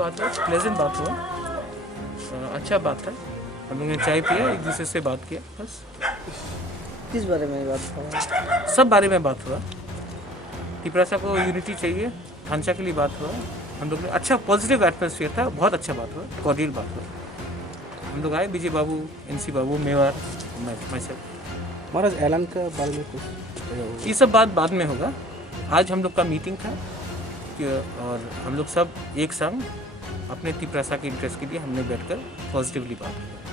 बात हुआ, प्लेजेंट बात हुआ, अच्छा बात था। हम लोगों ने चाय पिया, एक दूसरे से बात किया, बस। किस बारे में बात हुआ? सब बारे में बात हुआ। तिपरासा को यूनिटी चाहिए, ढांचा के लिए बात हुआ। हम लोग ने अच्छा पॉजिटिव एटमोसफियर था, बहुत अच्छा बात हुआ, कॉर्डियल बात हुआ। हम लोग आए, विजय बाबू, एनसी बाबू, मेवार, मैं सब। महाराज ऐलान का बारे में कुछ ये सब बात बाद में होगा। आज हम लोग का मीटिंग था और हम लोग सब एक संग अपने तिपरासा के इंटरेस्ट के लिए हमने बैठकर पॉजिटिवली बात की।